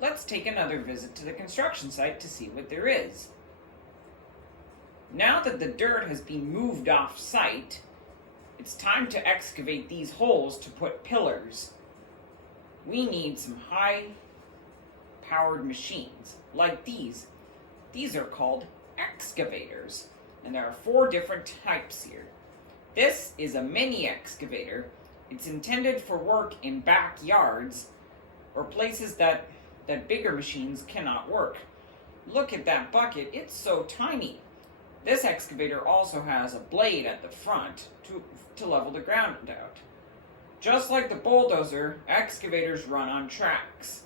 Let's take another visit to the construction site to see what there is. Now that the dirt has been moved off site, it's time to excavate these holes to put pillars. We need some high-powered machines, like these. These are called excavators, and there are 4 different types here. This is a mini excavator. It's intended for work in backyards or places that bigger machines cannot work. Look at that bucket, it's so tiny. This excavator also has a blade at the front to level the ground out. Just like the bulldozer, excavators run on tracks.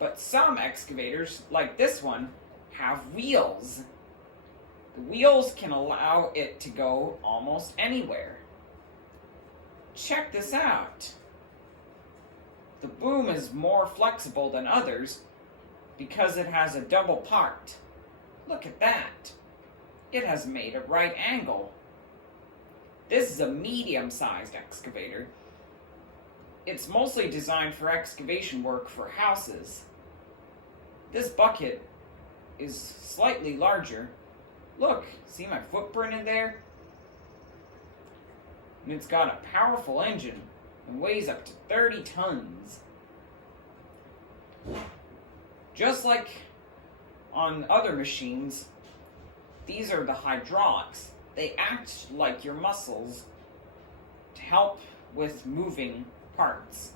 But some excavators, like this one, have wheels. The wheels can allow it to go almost anywhere. Check this out. The boom is more flexible than others because it has a double part. Look at that. It has made a right angle. This is a medium-sized excavator. It's mostly designed for excavation work for houses. This bucket is slightly larger. Look, see my footprint in there? And it's got a powerful engine and weighs up to 30 tons. Just like on other machines, these are the hydraulics. They act like your muscles to help with moving parts.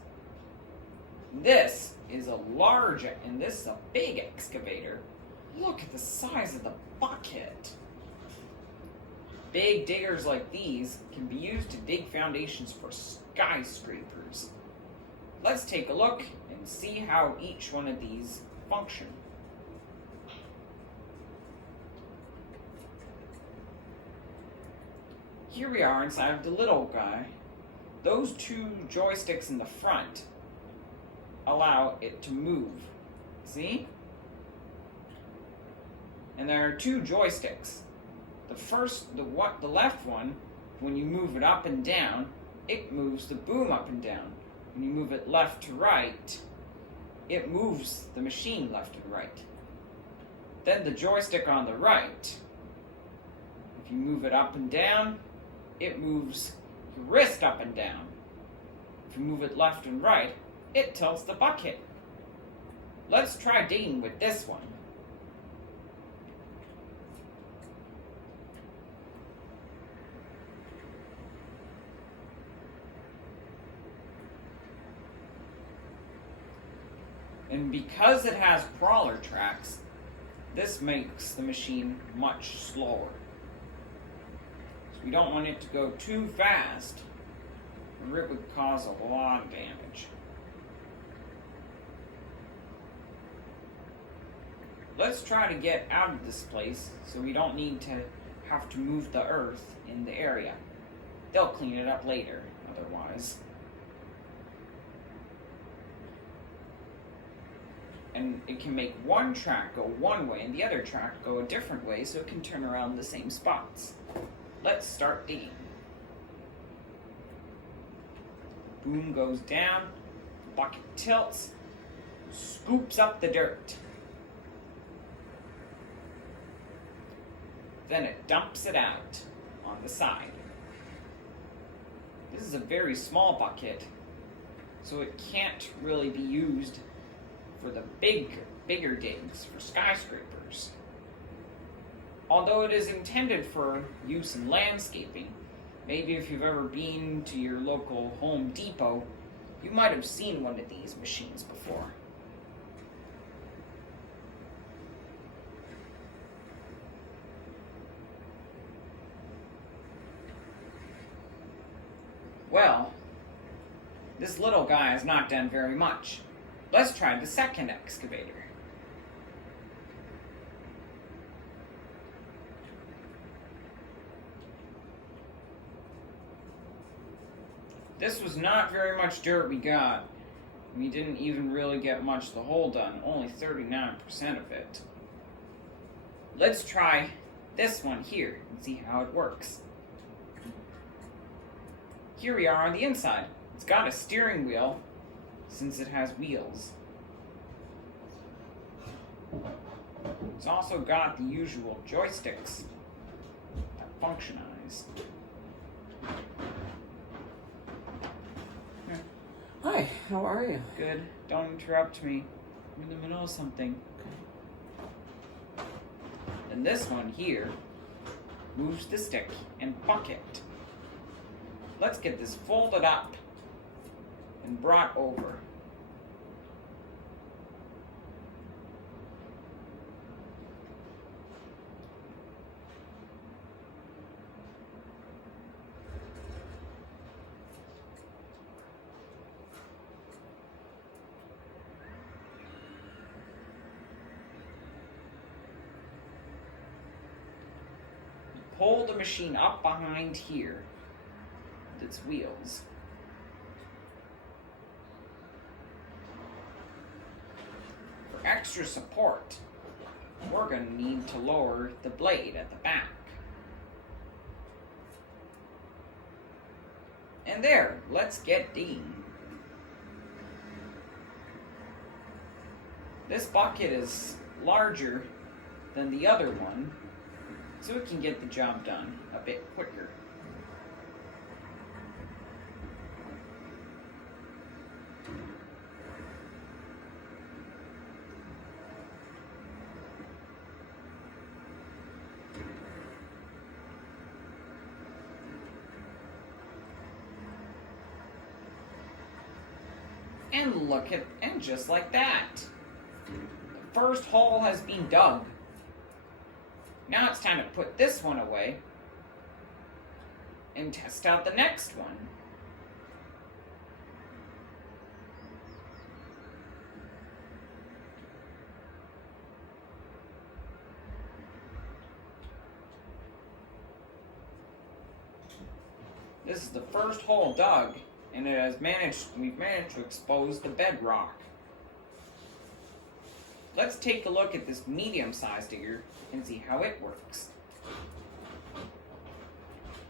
This is a large, and this is a big excavator. Look at the size of the bucket. Big diggers like these can be used to dig foundations for skyscrapers. Let's take a look and see how each one of these function. Here we are inside of the little guy. Those 2 joysticks in the front allow it to move. See? And there are 2 joysticks. The left one, when you move it up and down, it moves the boom up and down. When you move it left to right, it moves the machine left and right. Then the joystick on the right, if you move it up and down, it moves your wrist up and down. If you move it left and right, it tilts the bucket. Let's try digging with this one. And because it has crawler tracks, this makes the machine much slower. We don't want it to go too fast, or it would cause a lot of damage. Let's try to get out of this place so we don't need to have to move the earth in the area. They'll clean it up later, otherwise. And it can make one track go one way and the other track go a different way, so it can turn around the same spots. Let's start digging. Boom goes down, bucket tilts, scoops up the dirt. Then it dumps it out on the side. This is a very small bucket, so it can't really be used for the bigger digs for skyscrapers. Although it is intended for use in landscaping, maybe if you've ever been to your local Home Depot, you might have seen one of these machines before. Well, this little guy has not done very much. Let's try the second excavator. This was not very much dirt we got. We didn't even really get much of the hole done, only 39% of it. Let's try this one here and see how it works. Here we are on the inside. It's got a steering wheel since it has wheels. It's also got the usual joysticks that functionize. Hi, how are you? Good. Don't interrupt me. I'm in the middle of something. Okay. And this one here moves the stick and bucket. Let's get this folded up and brought over. Pull the machine up behind here with its wheels. For extra support, we're going to need to lower the blade at the back. And there, let's get digging. This bucket is larger than the other one, so it can get the job done a bit quicker. And look at, and just like that, the first hole has been dug. Now it's time to put this one away and test out the next one. This is the first hole dug, and we've managed to expose the bedrock. Let's take a look at this medium-sized digger and see how it works.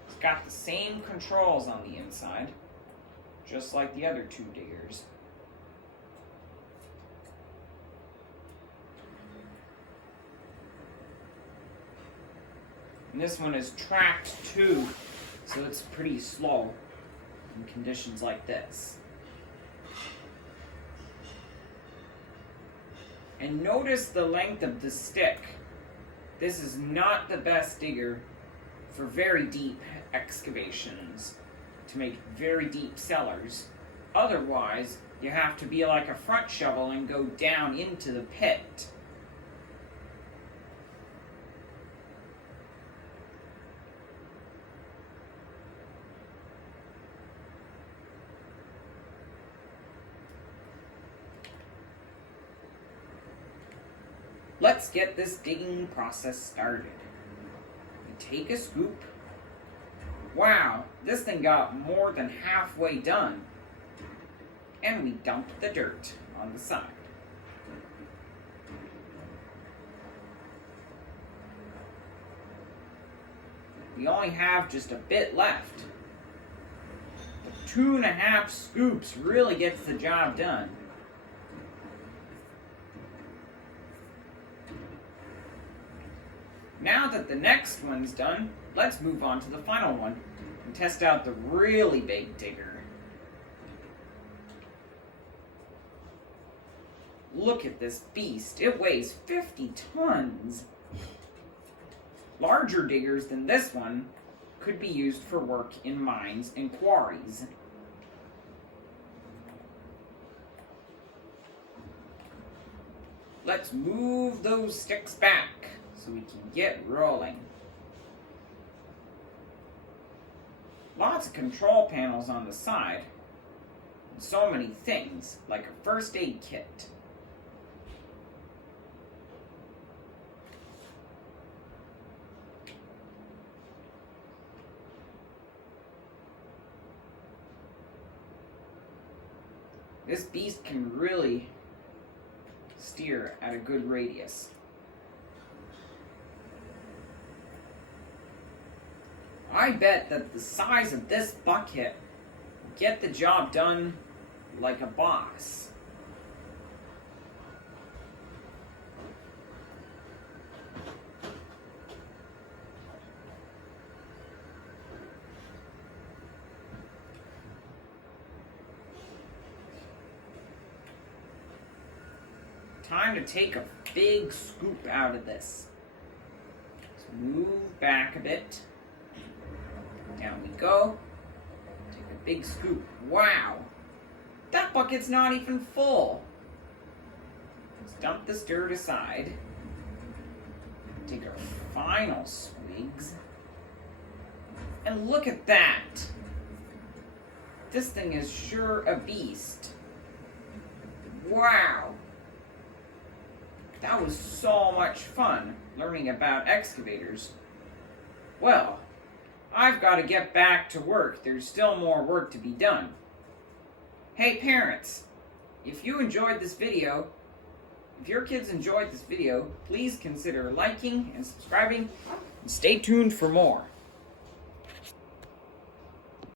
It's got the same controls on the inside, just like the other two diggers. And this one is tracked too, so it's pretty slow in conditions like this. And notice the length of the stick. This is not the best digger for very deep excavations, to make very deep cellars. Otherwise, you have to be like a front shovel and go down into the pit. Let's get this digging process started. We take a scoop. Wow, this thing got more than halfway done. And we dump the dirt on the side. We only have just a bit left. But 2.5 scoops really gets the job done. Now that the next one's done, let's move on to the final one and test out the really big digger. Look at this beast. It weighs 50 tons. Larger diggers than this one could be used for work in mines and quarries. Let's move those sticks back so we can get rolling. Lots of control panels on the side, and so many things, like a first aid kit. This beast can really steer at a good radius. I bet that the size of this bucket will get the job done like a boss. time to take a big scoop out of this. Let's move back a bit. Down we go. Take a big scoop. Wow! That bucket's not even full. Let's dump this dirt aside. Take our final swigs. And look at that! This thing is sure a beast. Wow! That was so much fun learning about excavators. Well, I've got to get back to work. There's still more work to be done. Hey parents, if you enjoyed this video, if your kids enjoyed this video, please consider liking and subscribing, and stay tuned for more.